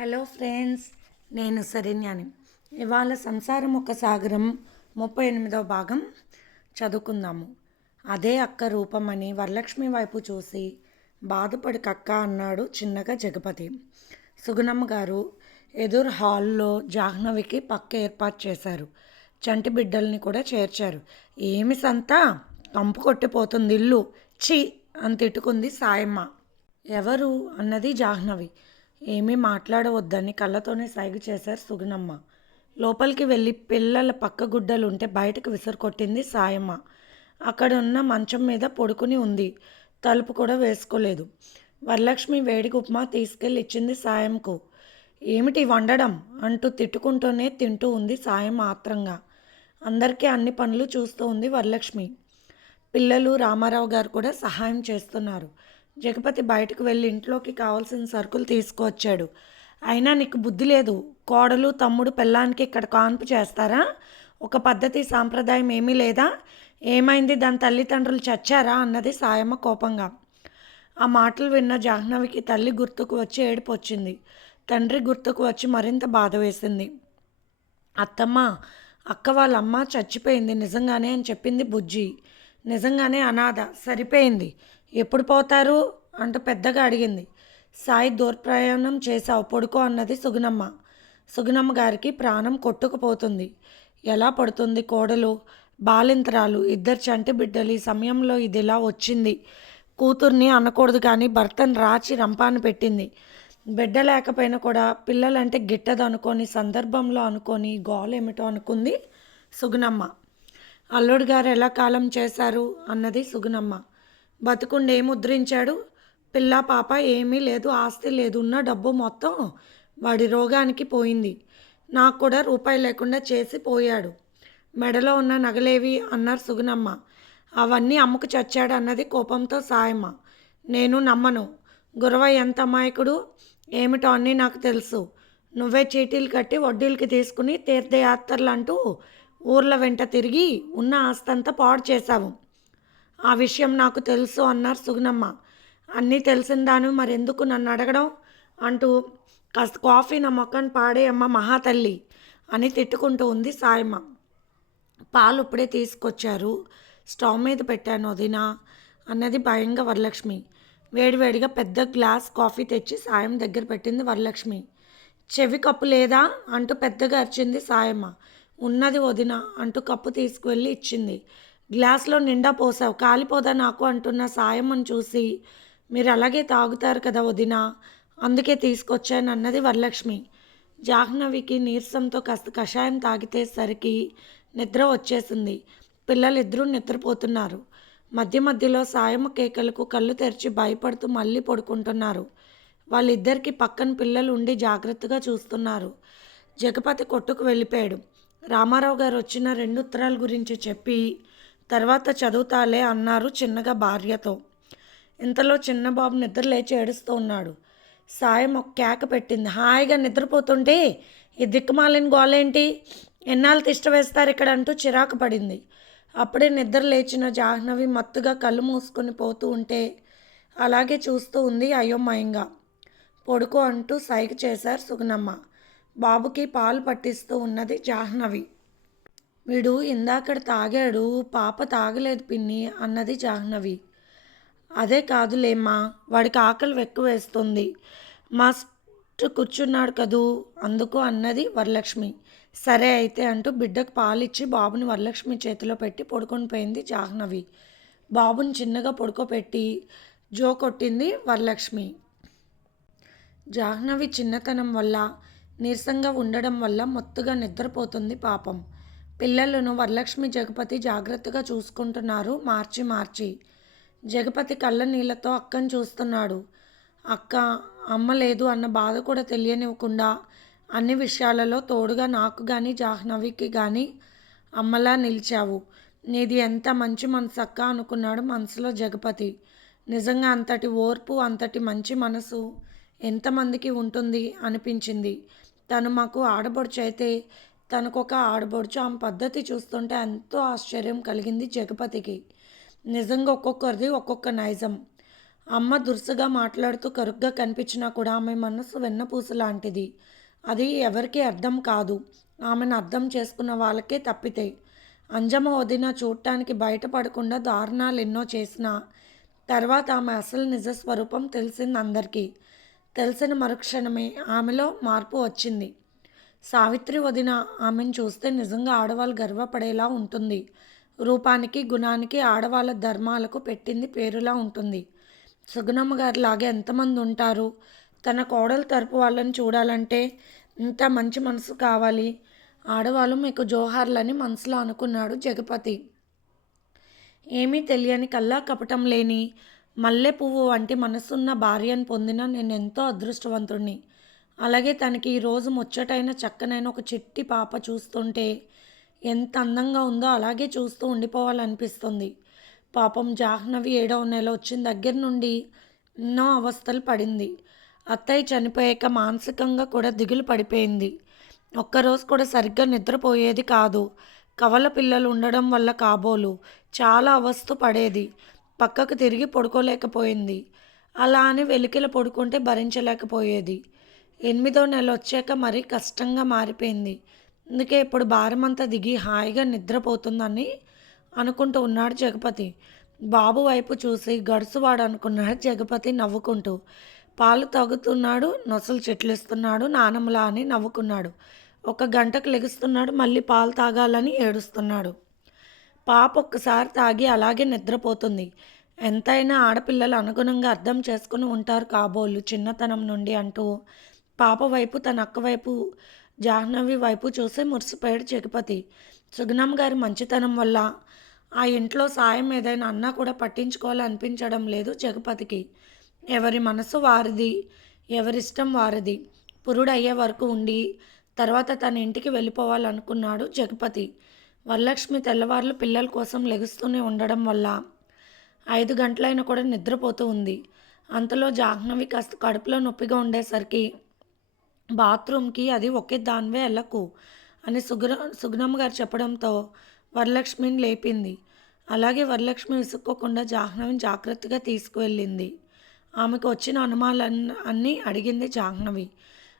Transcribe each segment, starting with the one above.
Hello friends నేను సరిన్యాని ఇవాళ సంసారం ఒక సాగరం ముప్పై ఎనిమిదవ భాగం చదువుకుందాము. అదే అక్క రూపమని వరలక్ష్మి వైపు చూసి బాధపడి కక్క అన్నాడు చిన్నగా జగపతి. సుగుణమ్మ గారు ఎదురు హాల్లో జాహ్నవికి పక్క ఏర్పాటు చేశారు. చంటి బిడ్డల్ని కూడా చేర్చారు. ఏమి సంత? కంపు కొట్టిపోతుంది ఇల్లు. చి అని తిట్టుకుంది సాయమ్మ. ఎవరు? అన్నది జాహ్నవి. ఏమీ మాట్లాడవద్దని కళ్ళతోనే సైగ చేశారు సుగుణమ్మ. లోపలికి వెళ్ళి పిల్లల పక్క గుడ్డలు ఉంటే బయటకు విసురుకొట్టింది సాయమ్మ. అక్కడ ఉన్న మంచం మీద పడుకుని ఉంది. తలుపు కూడా వేసుకోలేదు. వరలక్ష్మి వేడికి ఉప్మా తీసుకెళ్ళి ఇచ్చింది సాయంకు ఏమిటి వండడం? అంటూ తిట్టుకుంటూనే తింటూ ఉంది సాయం ఆత్రంగా. అందరికీ అన్ని పనులు చూస్తూ ఉంది వరలక్ష్మి. పిల్లలు రామారావు గారు కూడా సహాయం చేస్తున్నారు. జగపతి బయటకు వెళ్ళి ఇంట్లోకి కావాల్సిన సరుకులు తీసుకువచ్చాడు. అయినా నీకు బుద్ధి లేదు. కోడలు తమ్ముడు పెళ్ళానికి ఇక్కడ కాన్పు చేస్తారా? ఒక పద్ధతి సాంప్రదాయం ఏమీ లేదా? ఏమైంది? దాని తల్లిదండ్రులు చచ్చారా? అన్నది సాయమ్మ కోపంగా. ఆ మాటలు విన్న జాహ్నవికి తల్లి గుర్తుకు వచ్చి ఏడుపు వచ్చింది. తండ్రి గుర్తుకు వచ్చి మరింత బాధ వేసింది. అత్తమ్మ అక్క వాళ్ళ అమ్మ చచ్చిపోయింది నిజంగానే అని చెప్పింది బుజ్జి. నిజంగానే అనాథ. సరిపోయింది. ఎప్పుడు పోతారు? అంటూ పెద్దగా అడిగింది. సాయి దూరప్రయాణం చేశావు పడుకో అన్నది సుగుణమ్మ. సుగుణమ్మ గారికి ప్రాణం కొట్టుకుపోతుంది. ఎలా పడుతుంది కోడలు? బాలింతరాలు ఇద్దరు చంటి బిడ్డలు ఈ సమయంలో ఇది ఇలా వచ్చింది. కూతుర్ని అనకూడదు కానీ భర్తను రాచి రంపాను పెట్టింది. బిడ్డ లేకపోయినా కూడా పిల్లలంటే గిట్టదు అనుకొని సందర్భంలో అనుకొని ఏమిటో అనుకుంది సుగుణమ్మ. అల్లుడు గారు ఎలా కాలం చేశారు? అన్నది సుగుణమ్మ. బతుకుండే ముద్రించాడు. పిల్ల పాప ఏమీ లేదు ఆస్తి లేదు ఉన్న డబ్బు మొత్తం వాడి రోగానికి పోయింది. నాకు కూడా రూపాయి లేకుండా చేసి పోయాడు. మెడలో ఉన్న నగలేవి అన్నారు సుగుణమ్మ. అవన్నీ అమ్ముకు చచ్చాడు అన్నది కోపంతో సాయమ్మ. నేను నమ్మను. గురవ ఎంత అమాయకుడు? ఏమిటో అన్నీ నాకు తెలుసు. నువ్వే చీటీలు కట్టి వడ్డీలకి తీసుకుని తీర్థయాత్రలు అంటూ ఊర్ల వెంట తిరిగి ఉన్న ఆస్తంతా పాడు చేశావు. ఆ విషయం నాకు తెలుసు అన్నారు సుగుణమ్మ. అన్నీ తెలిసిందాను మరెందుకు నన్ను అడగడం? అంటూ కాస్త కాఫీ నా మొక్కను పాడేయమ్మ మహాతల్లి అని తిట్టుకుంటూ ఉంది సాయమ్మ. పాలు ఇప్పుడే తీసుకొచ్చారు. స్టవ్ మీద పెట్టాను వదినా అన్నది భయంగా వరలక్ష్మి. వేడివేడిగా పెద్ద గ్లాస్ కాఫీ తెచ్చి సాయం దగ్గర పెట్టింది వరలక్ష్మి. చెవి కప్పు లేదా? అంటూ పెద్దగా అరిచింది సాయమ్మ. ఉన్నది వదిన అంటూ కప్పు తీసుకువెళ్ళి ఇచ్చింది. గ్లాస్లో నిండా పోసావు. కాలిపోదా నాకు అంటున్న సాయమ్మను చూసి మీరు అలాగే తాగుతారు కదా వదిన? అందుకే తీసుకొచ్చాను అన్నది వరలక్ష్మి. జాహ్నవికి నీరసంతో కాస్త కషాయం తాగితే సరికి నిద్ర వచ్చేసింది. పిల్లలిద్దరూ నిద్రపోతున్నారు. మధ్య మధ్యలో సాయమ్మ కేకలకు కళ్ళు తెరిచి భయపడుతూ మళ్ళీ పడుకుంటున్నారు. వాళ్ళిద్దరికీ పక్కన పిల్లలు ఉండి జాగ్రత్తగా చూస్తున్నారు. జగపతి కొట్టుకు వెళ్ళిపోయాడు. రామారావు గారు వచ్చిన రెండు ఉత్తరాల గురించి చెప్పి తర్వాత చదువుతాలే అన్నారు చిన్నగా భార్యతో. ఇంతలో చిన్నబాబు నిద్ర లేచి ఏడుస్తూ ఉన్నాడు. సాయం ఒక కేక పెట్టింది. హాయిగా నిద్రపోతుంటే ఈ దిక్కుమాలిన గోలేంటి? ఎన్నాళ్ళు తిష్ట వేస్తారు ఇక్కడ అంటూ చిరాకు పడింది. అప్పుడే నిద్ర లేచిన జాహ్నవి మత్తుగా కళ్ళు మూసుకొని పోతూ ఉంటే అలాగే చూస్తూ ఉంది అయోమయంగా. పొడుకో అంటూ సైగ చేశారు సుగుణమ్మ. బాబుకి పాలు పట్టిస్తూ ఉన్నది జాహ్నవి. వీడు ఇందాకడ తాగాడు పాప తాగలేదు పిన్ని అన్నది జాహ్నవి. అదే కాదులేమ్మా వాడికి ఆకలి ఎక్కువ వేస్తుంది. మస్ట్ కూర్చున్నాడు కదూ అందుకు అన్నది వరలక్ష్మి. సరే అయితే అంటూ బిడ్డకు పాలిచ్చి బాబుని వరలక్ష్మి చేతిలో పెట్టి పడుకొని పోయింది జాహ్నవి. బాబుని చిన్నగా పడుకోపెట్టి జో కొట్టింది వరలక్ష్మి. జాహ్నవి చిన్నతనం వల్ల నీరసంగా ఉండడం వల్ల మొత్తుగా నిద్రపోతుంది పాపం. పిల్లలను వరలక్ష్మి జగపతి జాగ్రత్తగా చూసుకుంటున్నారు. మార్చి మార్చి. జగపతి కళ్ళ నీళ్ళతో అక్కను చూస్తున్నాడు. అక్క అమ్మ లేదు అన్న బాధ కూడా తెలియనివ్వకుండా అన్ని విషయాలలో తోడుగా నాకు కానీ జాహ్నవికి కానీ అమ్మలా నిలిచావు. నీది ఎంత మంచి మనసు అక్క అనుకున్నాడు మనసులో జగపతి. నిజంగా అంతటి ఓర్పు అంతటి మంచి మనసు ఎంతమందికి ఉంటుంది అనిపించింది. తను మాకు ఆడబడుచు అయితే తనకొక ఆడబడుచు ఆమె పద్ధతి చూస్తుంటే ఎంతో ఆశ్చర్యం కలిగింది జగపతికి. నిజంగా ఒక్కొక్కరిది ఒక్కొక్క నైజం. అమ్మ దురుసుగా మాట్లాడుతూ కరుగ్గా కనిపించినా కూడా ఆమె మనసు వెన్నపూస లాంటిది. అది ఎవరికీ అర్థం కాదు. ఆమెను అర్థం చేసుకున్న వాళ్ళకే తప్పితే. అంజమ్మ వదిన చూడటానికి బయటపడకుండా దారుణాలు ఎన్నో చేసినా తర్వాత ఆమె అసలు నిజ స్వరూపం తెలిసింది అందరికీ. తెలిసిన మరుక్షణమే ఆమెలో మార్పు వచ్చింది. సావిత్రి వదిన ఆమెను చూస్తే నిజంగా ఆడవాళ్ళు గర్వపడేలా ఉంటుంది. రూపానికి గుణానికి ఆడవాళ్ళ ధర్మాలకు పెట్టింది పేరులా ఉంటుంది. సుగుణమ్మ గారి లాగా ఎంతమంది ఉంటారు? తన కోడలు తరపు వాళ్ళని చూడాలంటే ఇంత మంచి మనసు కావాలి? ఆడవాళ్ళు మీకు జోహార్లని మనసులో అనుకున్నాడు జగపతి. ఏమీ తెలియని కల్లా కపటం లేని మల్లె పువ్వు వంటి మనసున్న భార్యను పొందిన నేను ఎంతో అదృష్టవంతుణ్ణి. అలాగే తనకి ఈరోజు ముచ్చటైన చక్కనైన ఒక చిట్టి పాప చూస్తుంటే ఎంత అందంగా ఉందో అలాగే చూస్తూ ఉండిపోవాలనిపిస్తుంది. పాపం జాహ్నవి ఏడవ నెల వచ్చిన దగ్గర నుండి ఎన్నో అవస్థలు పడింది. అత్తయ్య చనిపోయాక మానసికంగా కూడా దిగులు పడిపోయింది. ఒక్కరోజు కూడా సరిగ్గా నిద్రపోయేది కాదు. కవల పిల్లలు ఉండడం వల్ల కాబోలు చాలా అవస్థ పడేది. పక్కకు తిరిగి పడుకోలేకపోయింది. అలా అని వెలికిల పడుకుంటే భరించలేకపోయేది. ఎనిమిదో నెల వచ్చాక మరీ కష్టంగా మారిపోయింది. అందుకే ఇప్పుడు భారమంతా దిగి హాయిగా నిద్రపోతుందని అనుకుంటూ ఉన్నాడు జగపతి. బాబు వైపు చూసి గడుసువాడు అనుకున్నాడు జగపతి నవ్వుకుంటూ. పాలు తాగుతున్నాడు నొసలు చెట్లిస్తున్నాడు నానమ్మలా అని నవ్వుకున్నాడు. ఒక గంటకు లెగుస్తున్నాడు మళ్ళీ పాలు తాగాలని ఏడుస్తున్నాడు. పాప ఒక్కసారి తాగి అలాగే నిద్రపోతుంది. ఎంతైనా ఆడపిల్లలు అనుగుణంగా అర్థం చేసుకుని ఉంటారు కాబోలు చిన్నతనం నుండి అంటూ పాప వైపు తన అక్క వైపు జాహ్నవి వైపు చూసి మురిసిపోయాడు జగపతి. సుగుణం గారి మంచితనం వల్ల ఆ ఇంట్లో సాయం ఏదైనా అన్నా కూడా పట్టించుకోవాలనిపించడం లేదు జగపతికి. ఎవరి మనసు వారిది ఎవరిష్టం వారిది. పురుడు అయ్యే వరకు ఉండి తర్వాత తన ఇంటికి వెళ్ళిపోవాలనుకున్నాడు జగపతి. వరలక్ష్మి తెల్లవార్లు పిల్లల కోసం లెగుస్తూనే ఉండడం వల్ల ఐదు గంటలైనా కూడా నిద్రపోతూ ఉంది. అంతలో జాహ్నవి కాస్త కడుపులో నొప్పిగా ఉండేసరికి బాత్రూమ్కి అది ఒకే దానివే వెళ్ళకు అని సుగ్ర సుగ్నమ్మ గారు చెప్పడంతో వరలక్ష్మిని లేపింది. అలాగే వరలక్ష్మి విసుక్కోకుండా జాహ్నవిని జాగ్రత్తగా తీసుకువెళ్ళింది. ఆమెకు వచ్చిన అనుమానాలన్నీ అన్నీ అడిగింది జాహ్నవి.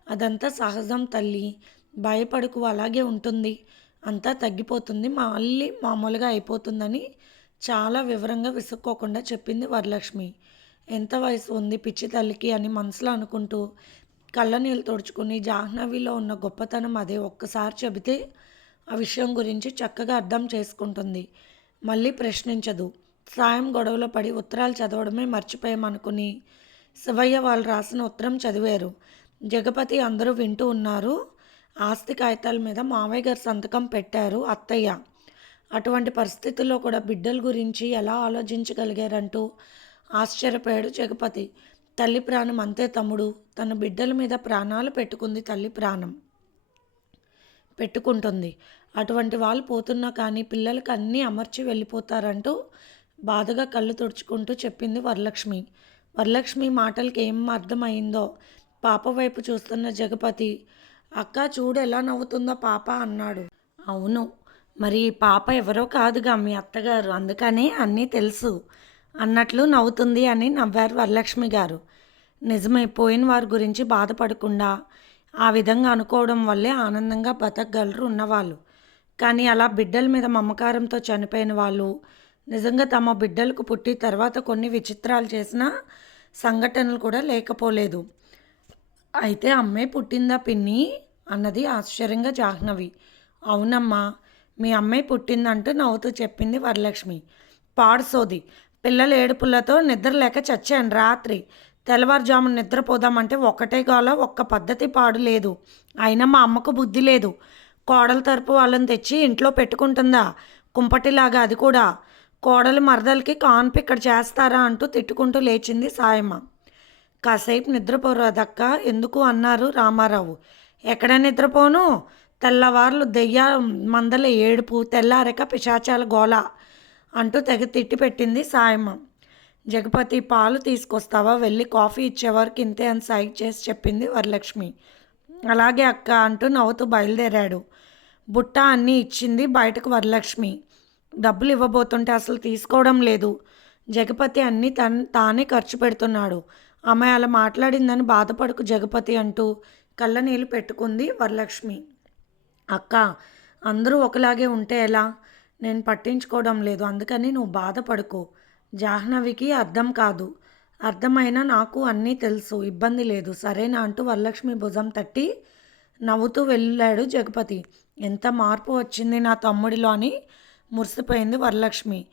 అదంతా సహజం తల్లి భయపడుకు అలాగే ఉంటుంది. అంతా తగ్గిపోతుంది మళ్ళీ మామూలుగా అయిపోతుందని చాలా వివరంగా విసుక్కోకుండా చెప్పింది వరలక్ష్మి. ఎంత వయసు ఉంది పిచ్చి తల్లికి అని మనసులో అనుకుంటూ కళ్ళ నీళ్ళు తుడుచుకుని జాహ్నవిలో ఉన్న గొప్పతనం అదే ఒక్కసారి చెబితే ఆ విషయం గురించి చక్కగా అర్థం చేసుకుంటుంది. మళ్ళీ ప్రశ్నించదు. సాయం గొడవలో పడి ఉత్తరాలు చదవడమే మర్చిపోయామనుకుని శివయ్య వాళ్ళు రాసిన ఉత్తరం చదివారు. జగపతి అందరూ వింటూ ఉన్నారు. ఆస్తి కాగితాల మీద మావయ్య గారు సంతకం పెట్టారు అత్తయ్య. అటువంటి పరిస్థితుల్లో కూడా బిడ్డల గురించి ఎలా ఆలోచించగలిగారంటూ ఆశ్చర్యపోయాడు జగపతి. తల్లి ప్రాణం అంతే తమ్ముడు. తన బిడ్డల మీద ప్రాణాలు పెట్టుకుంది తల్లి ప్రాణం. పెట్టుకుంటుంది. అటువంటి వాళ్ళు పోతున్నా కానీ పిల్లలకి అన్నీ అమర్చి వెళ్ళిపోతారంటూ బాధగా కళ్ళు తుడుచుకుంటూ చెప్పింది వరలక్ష్మి. వరలక్ష్మి మాటలకి ఏం అర్థమైందో పాప వైపు చూస్తున్న జగపతి అక్క చూడు ఎలా నవ్వుతుందో పాప అన్నాడు. అవును. మరి పాప ఎవరో కాదుగా మీ అత్తగారు. అందుకనే అన్నీ తెలుసు. అన్నట్లు నవ్వుతుంది అని నవ్వారు వరలక్ష్మి గారు. నిజమే పోయిన వారి గురించి బాధపడకుండా ఆ విధంగా అనుకోవడం వల్లే ఆనందంగా బతకగలరు ఉన్నవాళ్ళు. కానీ అలా బిడ్డల మీద మమకారంతో చనిపోయిన వాళ్ళు నిజంగా తమ బిడ్డలకు పుట్టి తర్వాత కొన్ని విచిత్రాలు చేసిన సంఘటనలు కూడా లేకపోలేదు. అయితే అమ్మే పుట్టిందా పిన్ని? అన్నది ఆశ్చర్యంగా జాహ్నవి. అవునమ్మా మీ అమ్మాయి పుట్టిందంటూ నవ్వుతూ చెప్పింది వరలక్ష్మి. పాడుసోది పిల్లల ఏడుపులతో నిద్రలేక చచ్చాను రాత్రి. తెల్లవారుజామున నిద్రపోదామంటే ఒకటే గోల ఒక్క పద్ధతి పాడు లేదు. అయినా మా అమ్మకు బుద్ధి లేదు. కోడల తరపు వాళ్ళని తెచ్చి ఇంట్లో పెట్టుకుంటుందా? కుంపటిలాగా అది కూడా. కోడలు మరదలకి కాన్పు ఇక్కడ చేస్తారా అంటూ తిట్టుకుంటూ లేచింది సాయమ్మ. కాసేపు నిద్రపోరాదక్క ఎందుకు అన్నారు రామారావు. ఎక్కడ నిద్రపోను? తెల్లవార్లు దెయ్య మందల ఏడుపు తెల్లారక పిశాచాల గోల. అంటూ తెగ తిట్టి పెట్టింది సాయమ్మ. జగపతి పాలు తీసుకొస్తావా? వెళ్ళి కాఫీ ఇచ్చేవారికి ఇంతే అని సైడ్ చేసి చెప్పింది వరలక్ష్మి. అలాగే అక్క అంటూ నవ్వుతూ బయలుదేరాడు. బుట్ట అన్నీ ఇచ్చింది బయటకు వరలక్ష్మి. డబ్బులు ఇవ్వబోతుంటే అసలు తీసుకోవడం లేదు. జగపతి అన్నీ తన్ తానే ఖర్చు పెడుతున్నాడు. ఆమె అలా మాట్లాడిందని బాధపడకు జగపతి అంటూ కళ్ళ నీళ్ళు పెట్టుకుంది వరలక్ష్మి. అక్క అందరూ ఒకలాగే ఉంటే ఎలా? నేను పట్టించుకోవడం లేదు. అందుకని నువ్వు బాధపడుకో. జాహ్నవికి అర్థం కాదు. అర్థమైనా నాకు అన్నీ తెలుసు. ఇబ్బంది లేదు. సరేనా అంటూ వరలక్ష్మి భుజం తట్టి నవ్వుతూ వెళ్ళాడు జగపతి. ఎంత మార్పు వచ్చింది నా తమ్ముడిలో అని మురిసిపోయింది వరలక్ష్మి.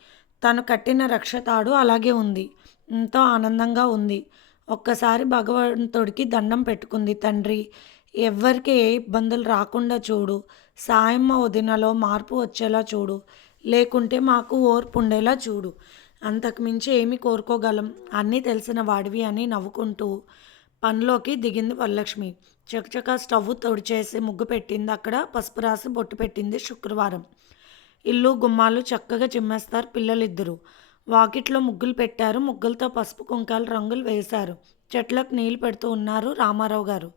తను కట్టిన రక్ష తాడు అలాగే ఉంది. ఎంతో ఆనందంగా ఉంది. ఒక్కసారి భగవంతుడికి దండం పెట్టుకుంది. తండ్రి ఎవ్వరికి ఏ ఇబ్బందులు రాకుండా చూడు. సాయమ్మ వదినలో మార్పు వచ్చేలా చూడు. లేకుంటే మాకు ఓర్పు ఉండేలా చూడు. అంతకుమించి ఏమి కోరుకోగలం. అన్నీ తెలిసిన వాడివి అని నవ్వుకుంటూ పనిలోకి దిగింది వరలక్ష్మి. చకచకా స్టవ్ తొడిచేసి ముగ్గు పెట్టింది అక్కడ. పసుపు రాసి బొట్టు పెట్టింది శుక్రవారం. ఇల్లు గుమ్మాలు చక్కగా చిమ్మేస్తారు పిల్లలిద్దరూ. వాకిట్లో ముగ్గులు పెట్టారు. ముగ్గులతో పసుపు కుంకాలు రంగులు వేశారు. చెట్లకు నీళ్ళు పెడుతూ ఉన్నారు రామారావు గారు.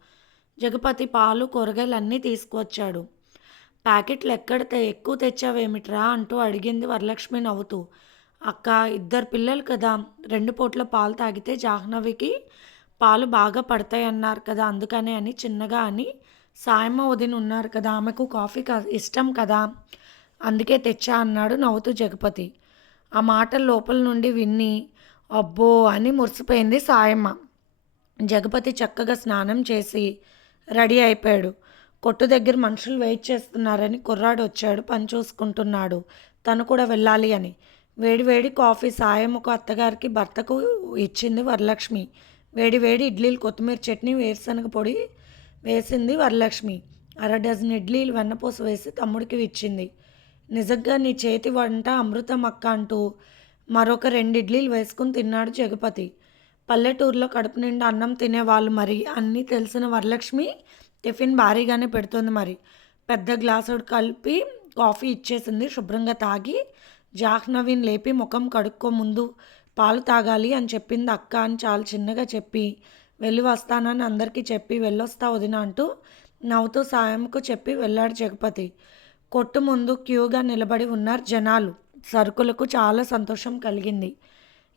జగపతి పాలు కూరగాయలు అన్నీ తీసుకువచ్చాడు. ప్యాకెట్లు ఎక్కడ ఎక్కువ తెచ్చావేమిట్రా అంటూ అడిగింది వరలక్ష్మి నవ్వుతూ. అక్క ఇద్దరు పిల్లలు కదా రెండు పూట్ల పాలు తాగితే జాహ్నవికి పాలు బాగా పడతాయి అన్నారు కదా అందుకనే అని చిన్నగా అని సాయమ్మ వదిన ఉన్నారు కదా ఆమెకు కాఫీ క- ఇష్టం కదా అందుకే తెచ్చా అన్నాడు నవ్వుతూ జగపతి. ఆ మాటలు లోపల నుండి విన్ని అబ్బో అని మురిసిపోయింది సాయమ్మ. జగపతి చక్కగా స్నానం చేసి రెడీ అయిపోయాడు. కొట్టు దగ్గర మనుషులు వెయిట్ చేస్తున్నారని కుర్రాడు వచ్చాడు పని చూసుకుంటున్నాడు. తను కూడా వెళ్ళాలి అని. వేడి వేడి కాఫీ సాయమ్మకు అత్తగారికి భర్తకు ఇచ్చింది వరలక్ష్మి. వేడి వేడి ఇడ్లీలు కొత్తిమీర చట్నీ వేరుశనగ పొడి వేసింది వరలక్ష్మి. అర డజన్ ఇడ్లీలు వెన్నపూస వేసి తమ్ముడికి ఇచ్చింది. నిజంగా నీ చేతి వంట అమృతం అక్క అంటూ మరొక రెండు ఇడ్లీలు వేసుకుని తిన్నాడు జగపతి. పల్లెటూరులో కడుపు నిండా అన్నం తినేవాళ్ళు మరి అన్నీ తెలిసిన వరలక్ష్మి టిఫిన్ భారీగానే పెడుతుంది మరి. పెద్ద గ్లాసుడు కలిపి కాఫీ ఇచ్చేసింది. శుభ్రంగా తాగి జాహ్నవీని లేపి ముఖం కడుక్కో ముందు పాలు తాగాలి అని చెప్పింది అక్క అని చాలా చిన్నగా చెప్పి వెళ్ళి వస్తానని అందరికీ చెప్పి వెళ్ళొస్తా వదిన అంటూ నవ్వుతూ సాయంకు చెప్పి వెళ్ళాడు జగపతి. కొట్టు ముందు క్యూగా నిలబడి ఉన్నారు జనాలు. సరుకులకు చాలా సంతోషం కలిగింది.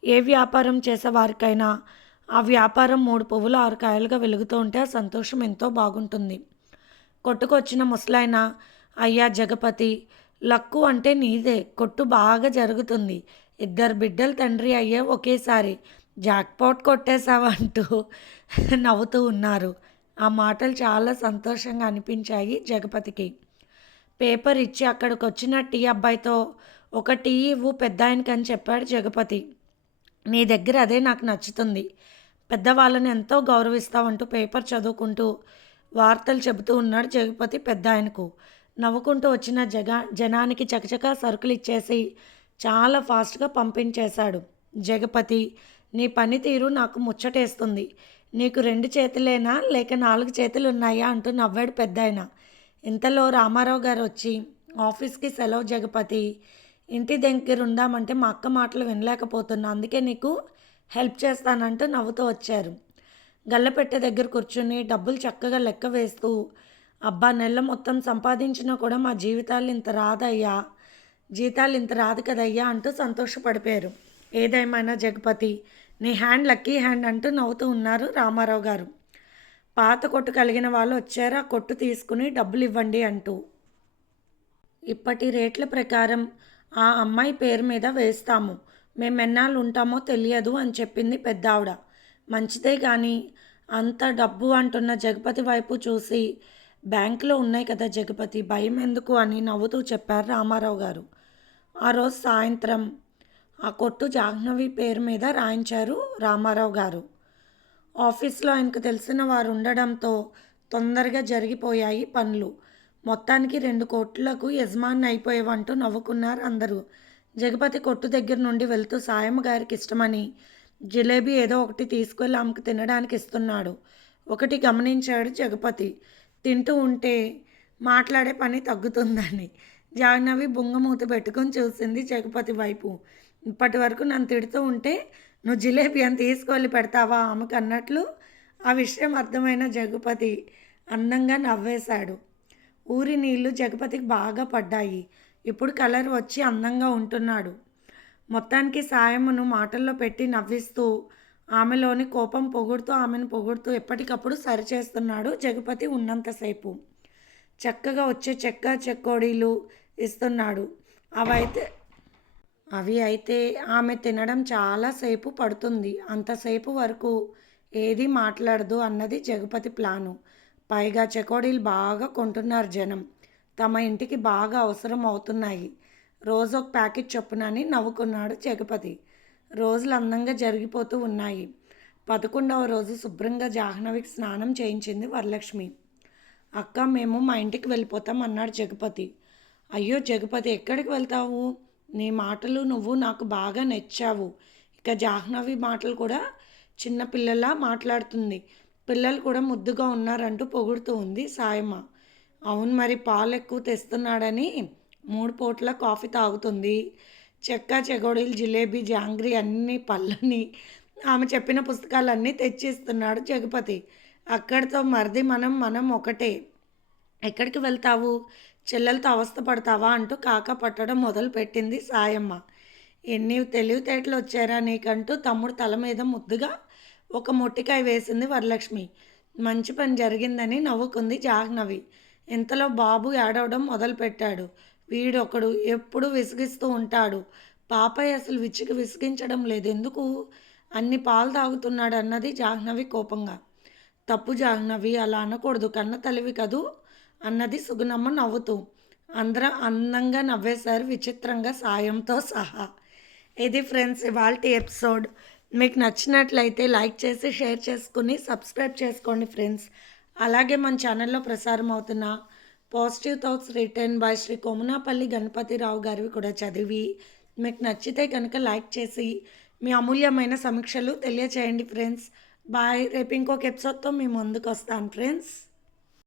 ఏ వ్యాపారం చేసేవారికైనా ఆ వ్యాపారం మూడు పువ్వులు ఆరు కాయలుగా వెలుగుతూ ఉంటే ఆ సంతోషం ఎంతో బాగుంటుంది. కొట్టుకొచ్చిన ముసలాయన అయ్యా జగపతి లక్కు అంటే నీదే కొట్టు బాగా జరుగుతుంది. ఇద్దరు బిడ్డలు తండ్రి అయ్యే ఒకేసారి జాక్పాట్ కొట్టేశావంటూ నవ్వుతూ ఉన్నారు. ఆ మాటలు చాలా సంతోషంగా అనిపించాయి జగపతికి. పేపర్ ఇచ్చి అక్కడికి వచ్చిన టీ అబ్బాయితో ఒక టీ ఇవ్వు పెద్ద ఆయనకని చెప్పాడు జగపతి. నీ దగ్గర అదే నాకు నచ్చుతుంది. పెద్దవాళ్ళని ఎంతో గౌరవిస్తావంటూ పేపర్ చదువుకుంటూ వార్తలు చెబుతూ ఉన్నాడు జగపతి పెద్ద ఆయనకు నవ్వుకుంటూ వచ్చిన జగ జనానికి చకచకా సరుకులు ఇచ్చేసి చాలా ఫాస్ట్గా పంపించేశాడు. జగపతి నీ పనితీరు నాకు ముచ్చటేస్తుంది. నీకు రెండు చేతులేనా? లేక నాలుగు చేతులు ఉన్నాయా అంటూ నవ్వాడు పెద్ద ఆయన ఇంతలో రామారావు గారు వచ్చి ఆఫీస్కి సెలవు జగపతి. ఇంటి దగ్గర ఉందామంటే మా అక్క మాటలు వినలేకపోతున్నా అందుకే నీకు హెల్ప్ చేస్తానంటూ నవ్వుతూ వచ్చారు. గల్లపెట్టె దగ్గర కూర్చుని డబ్బులు చక్కగా లెక్క వేస్తూ అబ్బా నెల మొత్తం సంపాదించినా కూడా మా జీవితాలు ఇంత రాదయ్యా జీతాలు ఇంత రాదు కదయ్యా అంటూ సంతోషపడిపోయారు. ఏదేమైనా జగపతి నీ హ్యాండ్ లక్కీ హ్యాండ్ అంటూ నవ్వుతూ ఉన్నారు రామారావు గారు. పాత కొట్టు కలిగిన వాళ్ళు వచ్చారు ఆ కొట్టు తీసుకుని డబ్బులు ఇవ్వండి అంటూ. ఇప్పటి రేట్ల ప్రకారం ఆ అమ్మాయి పేరు మీద వేస్తాము. మేమెన్నాళ్ళు ఉంటామో తెలియదు అని చెప్పింది పెద్ద ఆవిడ మంచిదే కానీ అంత డబ్బు అంటున్న జగపతి వైపు చూసి బ్యాంకులో ఉన్నాయి కదా జగపతి భయం ఎందుకు అని నవ్వుతూ చెప్పారు రామారావు గారు. ఆ రోజు సాయంత్రం ఆ కొట్టు జాహ్నవి పేరు మీద రాయించారు రామారావు గారు. ఆఫీస్లో ఆయనకు తెలిసిన వారు ఉండడంతో తొందరగా జరిగిపోయాయి పనులు. మొత్తానికి రెండు కోట్లకు యజమాని అయిపోయేవంటూ నవ్వుకున్నారు అందరూ. జగపతి కొట్టు దగ్గర నుండి వెళ్తూ సాయమ్మ గారికి ఇష్టమని జిలేబీ ఏదో ఒకటి తీసుకెళ్ళి ఆమెకు తినడానికి ఇస్తున్నాడు. ఒకటి గమనించాడు జగపతి. తింటూ ఉంటే మాట్లాడే పని తగ్గుతుందని. జాహ్నవి బొంగమూత పెట్టుకొని చూసింది జగపతి వైపు. ఇప్పటి వరకు నన్ను తిడుతూ ఉంటే నువ్వు జిలేబీ అని తీసుకెళ్ళి పెడతావా? ఆమెకు అన్నట్లు ఆ విషయం అర్థమైన జగపతి అందంగా నవ్వేశాడు. ఊరి నీళ్ళు జగపతికి బాగా పడ్డాయి. ఇప్పుడు కలర్ వచ్చి అందంగా ఉంటున్నాడు. మొత్తానికి సాయమును మాటల్లో పెట్టి నవ్విస్తూ ఆమెలోని కోపం పొగుడుతూ ఆమెను పొగుడుతూ ఎప్పటికప్పుడు సరిచేస్తున్నాడు జగపతి ఉన్నంతసేపు. చక్కగా వచ్చే చెక్క చెక్కోడీలు ఇస్తున్నాడు. అవైతే అవి అయితే ఆమె తినడం చాలాసేపు పడుతుంది. అంతసేపు వరకు ఏది మాట్లాడదు అన్నది జగపతి ప్లాను. పైగా చెకోడీలు బాగా కొంటున్నారు జనం. తమ ఇంటికి బాగా అవసరం అవుతున్నాయి. రోజు ఒక ప్యాకెట్ చొప్పునని నవ్వుకున్నాడు జగపతి రోజులు అందంగా జరిగిపోతూ ఉన్నాయి. పదకొండవ రోజు శుభ్రంగా జాహ్నవికి స్నానం చేయించింది వరలక్ష్మి. అక్క మేము మా ఇంటికి వెళ్ళిపోతాం అన్నాడు జగపతి. అయ్యో జగపతి ఎక్కడికి వెళ్తావు? నీ మాటలు నువ్వు నాకు బాగా నచ్చావు. ఇక జాహ్నవి మాటలు కూడా చిన్నపిల్లలా మాట్లాడుతుంది. పిల్లలు కూడా ముద్దుగా ఉన్నారంటూ పొగుడుతూ ఉంది సాయమ్మ. అవును మరి పాలు ఎక్కువ తెస్తున్నాడని మూడు పూట్ల కాఫీ తాగుతుంది. చెక్క చెగోడీలు జిలేబీ జాంగ్రీ అన్ని పళ్ళని ఆమె చెప్పిన పుస్తకాలన్నీ తెచ్చిస్తున్నాడు జగపతి. అక్కడితో మరిది మనం మనం ఒకటే. ఎక్కడికి వెళ్తావు? చెల్లెలతో అవస్థ పడతావా అంటూ కాక పట్టడం మొదలుపెట్టింది సాయమ్మ. ఎన్ని తెలివితేటలు వచ్చారా నీకంటూ తమ్ముడు తల మీద ముద్దుగా ఒక మొట్టికాయ వేసింది వరలక్ష్మి. మంచి పని జరిగిందని నవ్వుకుంది జాహ్నవి. ఇంతలో బాబు ఏడవడం మొదలుపెట్టాడు. వీడొకడు ఎప్పుడు విసిగిస్తూ ఉంటాడు. పాపయ్య అసలు విచ్చికి విసిగించడం లేదు. ఎందుకు? అన్ని పాలు తాగుతున్నాడు అన్నది జాహ్నవి కోపంగా. తప్పు జాహ్నవి అలా అనకూడదు. కన్న తల్లివి కదూ? అన్నది సుగుణమ్మ నవ్వుతూ. అందరం అందంగా నవ్వేశారు విచిత్రంగా సాయంతో సహా. ఇది ఫ్రెండ్స్ ఇవాళ ఎపిసోడ్. మీకు నచ్చినట్లయితే లైక్ చేసి షేర్ చేసుకుని సబ్స్క్రైబ్ చేసుకోండి ఫ్రెండ్స్. అలాగే మన ఛానల్లో ప్రసారం అవుతున్న positive thoughts written by Shri Komunapalli Ganapathirao గారివి కూడా చదివి మీకు నచ్చితే కనుక లైక్ చేసి మీ అమూల్యమైన సమీక్షలు తెలియచేయండి ఫ్రెండ్స్. బాయ్. రేపు ఇంకొక ఎపిసోడ్తో మీ ముందుకు వస్తాను ఫ్రెండ్స్.